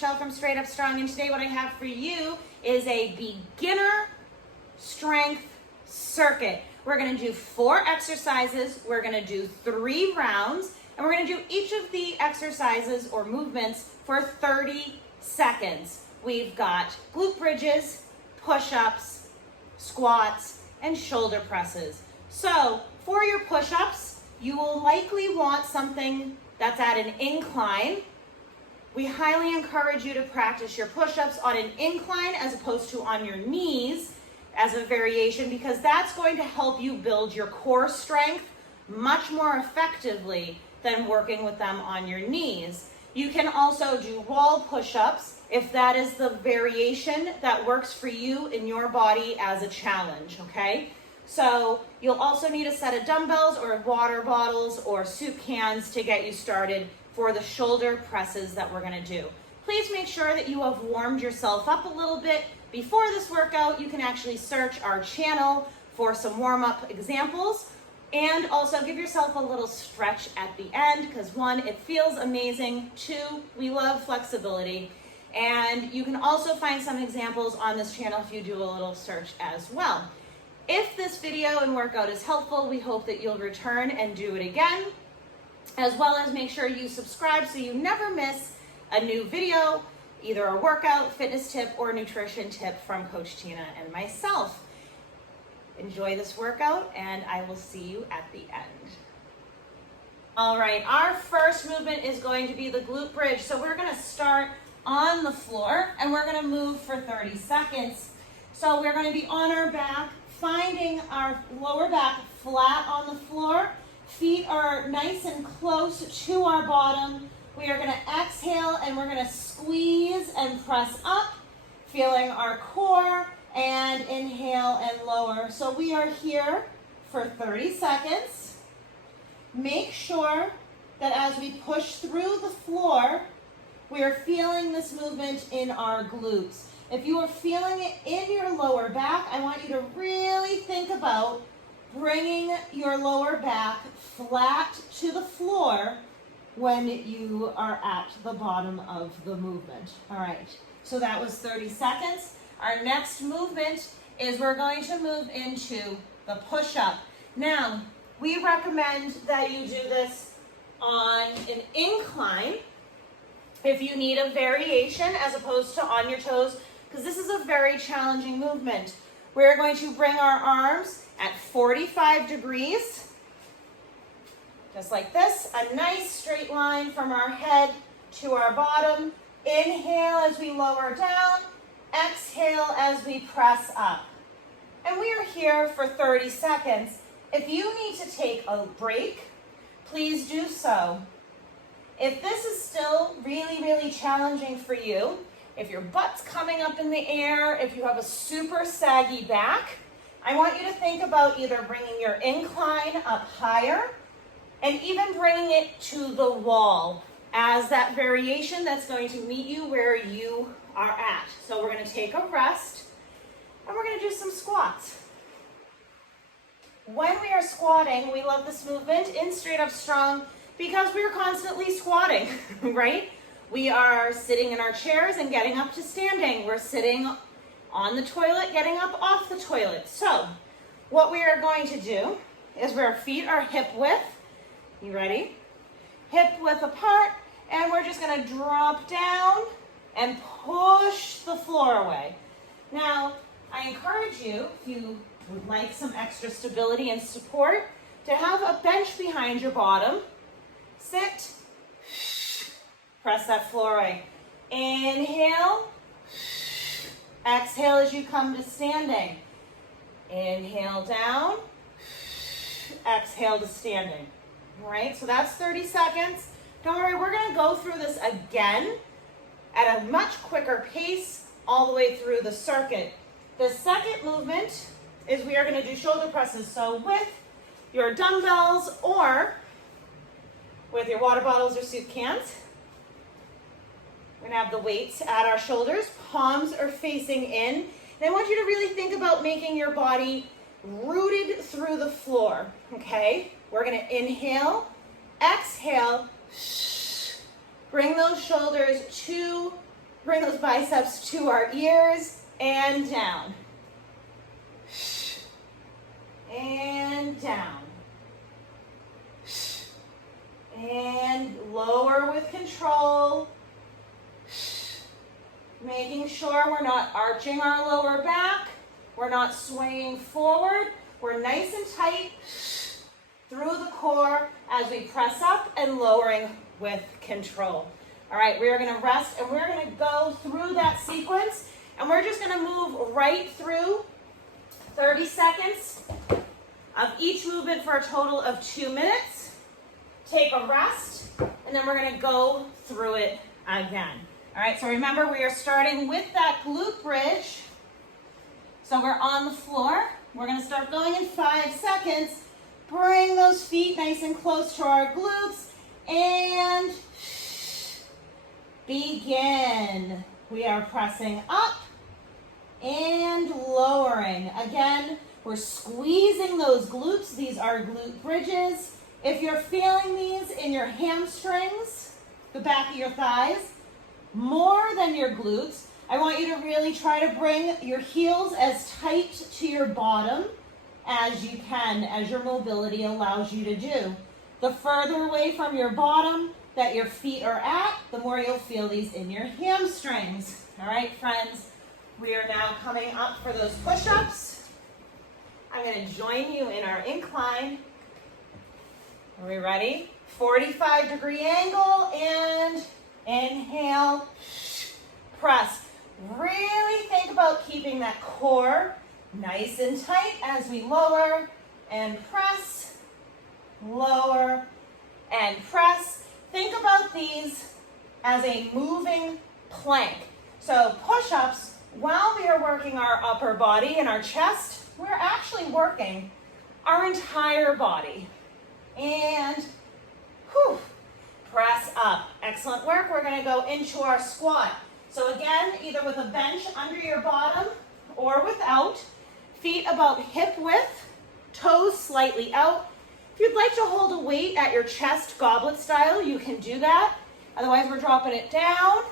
Michelle from Straight Up Strong, and today what I have for you is a beginner strength circuit. We're gonna do 4 exercises, we're gonna do 3 rounds, and we're gonna do each of the exercises or movements for 30 seconds. We've got glute bridges, push-ups, squats, and shoulder presses. So for your push-ups, you will likely want something that's at an incline. We highly encourage you to practice your push-ups on an incline as opposed to on your knees as a variation, because that's going to help you build your core strength much more effectively than working with them on your knees. You can also do wall push-ups if that is the variation that works for you in your body as a challenge, okay? So you'll also need a set of dumbbells or water bottles or soup cans to get you started for the shoulder presses that we're gonna do. Please make sure that you have warmed yourself up a little bit before this workout. You can actually search our channel for some warm-up examples, and also give yourself a little stretch at the end, because 1, it feels amazing, 2, we love flexibility, and you can also find some examples on this channel if you do a little search as well. If this video and workout is helpful, we hope that you'll return and do it again, as well as make sure you subscribe so you never miss a new video, either a workout, fitness tip, or nutrition tip from Coach Tina and myself. Enjoy this workout, and I will see you at the end. All right, our first movement is going to be the glute bridge. So we're gonna start on the floor, and we're gonna move for 30 seconds. So we're gonna be on our back, finding our lower back flat on the floor. Feet are nice and close to our bottom. We are gonna exhale, and we're gonna squeeze and press up, feeling our core, and inhale and lower. So we are here for 30 seconds. Make sure that as we push through the floor, we are feeling this movement in our glutes. If you are feeling it in your lower back, I want you to really think about bringing your lower back flat to the floor when you are at the bottom of the movement. All right, so that was 30 seconds. Our next movement is we're going to move into the push-up. Now, we recommend that you do this on an incline if you need a variation as opposed to on your toes, because this is a very challenging movement. We're going to bring our arms at 45 degrees, just like this, a nice straight line from our head to our bottom. Inhale as we lower down, exhale as we press up. And we are here for 30 seconds. If you need to take a break, please do so. If this is still really, really challenging for you, if your butt's coming up in the air, if you have a super saggy back, I want you to think about either bringing your incline up higher and even bringing it to the wall as that variation that's going to meet you where you are at. So we're going to take a rest, and we're going to do some squats. When we are squatting, we love this movement in Straight Up Strong because we are constantly squatting, right? We are sitting in our chairs and getting up to standing. We're sitting on the toilet, getting up off the toilet. So what we are going to do is our feet are hip width. You ready? Hip width apart, and we're just going to drop down and push the floor away. Now, I encourage you, if you would like some extra stability and support, to have a bench behind your bottom. Sit, press that floor away. Inhale, exhale as you come to standing. Inhale down, exhale to standing. All right, so that's 30 seconds. Don't worry, we're gonna go through this again at a much quicker pace all the way through the circuit. The second movement is we are gonna do shoulder presses. So with your dumbbells or with your water bottles or soup cans, we're gonna have the weights at our shoulders, palms are facing in. And I want you to really think about making your body rooted through the floor, okay? We're gonna inhale, exhale, bring those shoulders to bring those biceps to our ears and down. And down. And lower with control. Making sure we're not arching our lower back. We're not swaying forward. We're nice and tight through the core as we press up and lowering with control. All right, we are going to rest and we're going to go through that sequence and we're just going to move right through 30 seconds of each movement for a total of 2 minutes. Take a rest and then we're going to go through it again. All right, so remember we are starting with that glute bridge. So we're on the floor. We're going to start going in 5 seconds. Bring those feet nice and close to our glutes and begin. We are pressing up and lowering. Again, we're squeezing those glutes. These are glute bridges. If you're feeling these in your hamstrings, the back of your thighs, more than your glutes, I want you to really try to bring your heels as tight to your bottom as you can, as your mobility allows you to do. The further away from your bottom that your feet are at, the more you'll feel these in your hamstrings. All right, friends, we are now coming up for those push-ups. I'm going to join you in our incline. Are we ready? 45-degree angle and inhale, press. Really think about keeping that core nice and tight as we lower and press, lower and press. Think about these as a moving plank. So push-ups, while we are working our upper body and our chest, we're actually working our entire body. And press up. Excellent work. We're going to go into our squat. So again, either with a bench under your bottom or without. Feet about hip width, toes slightly out. If you'd like to hold a weight at your chest goblet style, you can do that. Otherwise, we're dropping it down.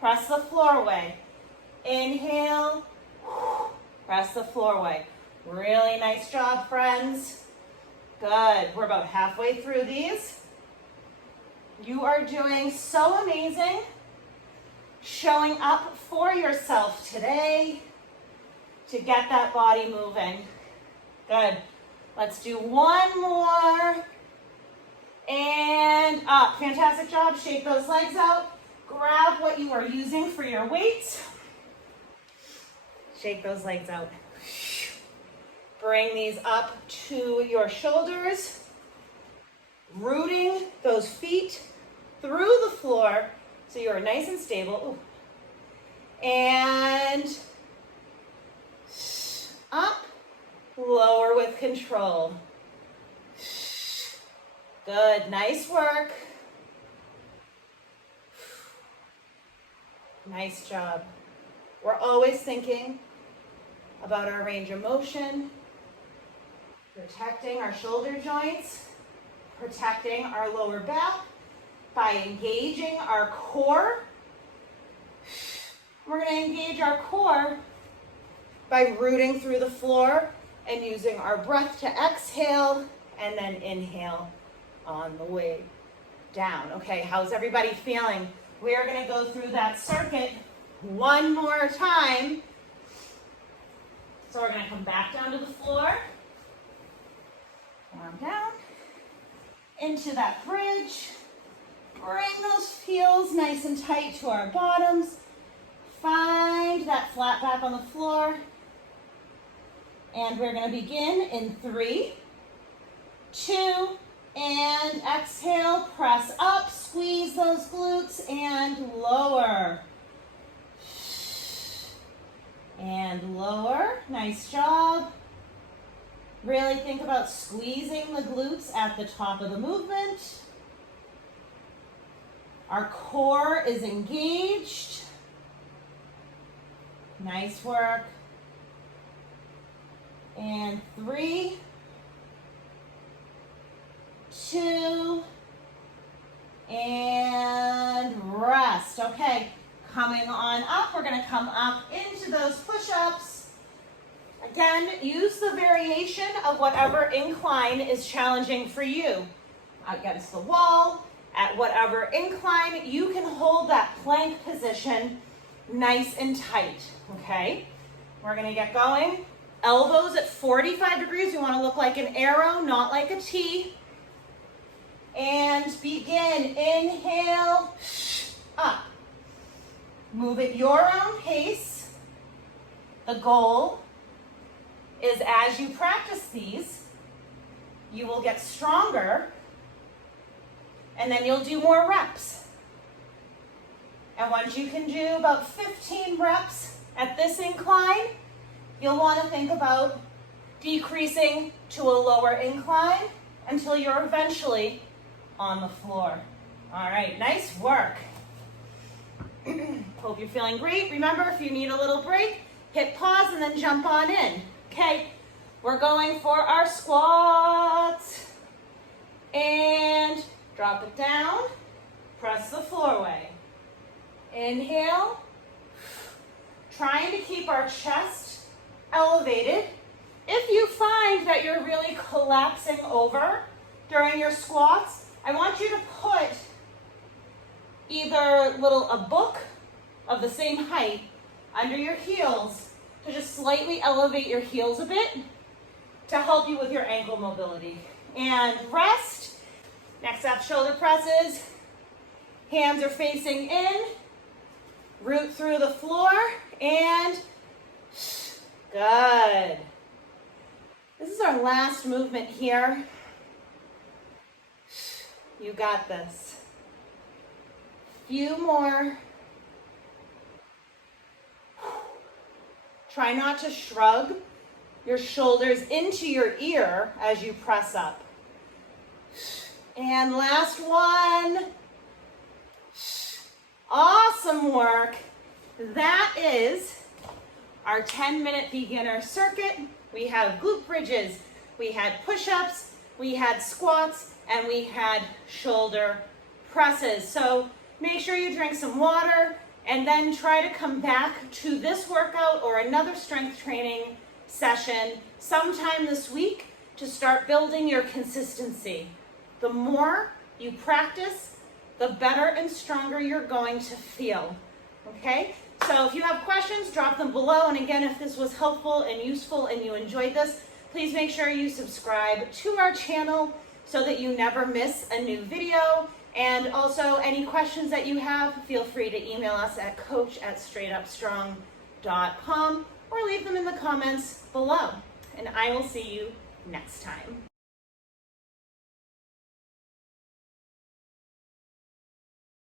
Press the floor away. Inhale. Press the floor away. Really nice job, friends. Good. We're about halfway through these. You are doing so amazing. Showing up for yourself today to get that body moving. Good. Let's do one more. And up. Fantastic job. Shake those legs out. Grab what you are using for your weights. Shake those legs out. Bring these up to your shoulders. Rooting those feet through the floor so you are nice and stable. Ooh. And up, lower with control. Good, nice work. Nice job. We're always thinking about our range of motion, protecting our shoulder joints, protecting our lower back by engaging our core. We're going to engage our core by rooting through the floor and using our breath to exhale and then inhale on the way down. Okay, how's everybody feeling? We are going to go through that circuit one more time. So we're going to come back down to the floor. Arm down. Into that bridge. Bring those heels nice and tight to our bottoms. Find that flat back on the floor. And we're going to begin in 3, 2, and exhale. Press up, squeeze those glutes, and lower. And lower. Nice job. Really think about squeezing the glutes at the top of the movement. Our core is engaged. Nice work. And 3, 2, and rest. Okay, Coming on up, we're gonna come up into those push-ups. Again, use the variation of whatever incline is challenging for you. Against the wall, at whatever incline, you can hold that plank position nice and tight, okay? We're gonna get going. Elbows at 45 degrees. We wanna look like an arrow, not like a T. And begin, inhale, up. Move at your own pace. The goal is as you practice these, you will get stronger and then you'll do more reps. And once you can do about 15 reps at this incline, you'll want to think about decreasing to a lower incline until you're eventually on the floor. All right, nice work. Hope you're feeling great. Remember, if you need a little break, hit pause and then jump on in. Okay, we're going for our squats. And drop it down, press the floor away. Inhale, trying to keep our chest elevated. If you find that you're really collapsing over during your squats, I want you to put either a book of the same height under your heels to just slightly elevate your heels a bit to help you with your ankle mobility. And rest. Next up, shoulder presses. Hands are facing in. Root through the floor. And good. This is our last movement here. You got this. Few more. Try not to shrug your shoulders into your ear as you press up. And last one. Awesome work. That is our 10-minute beginner circuit. We have glute bridges, we had push-ups, we had squats, and we had shoulder presses. So make sure you drink some water and then try to come back to this workout or another strength training session sometime this week to start building your consistency. The more you practice, the better and stronger you're going to feel, okay? So if you have questions, drop them below. And again, if this was helpful and useful and you enjoyed this, please make sure you subscribe to our channel so that you never miss a new video. And also, any questions that you have, feel free to email us at coach@straightupstrong.com or leave them in the comments below. And I will see you next time.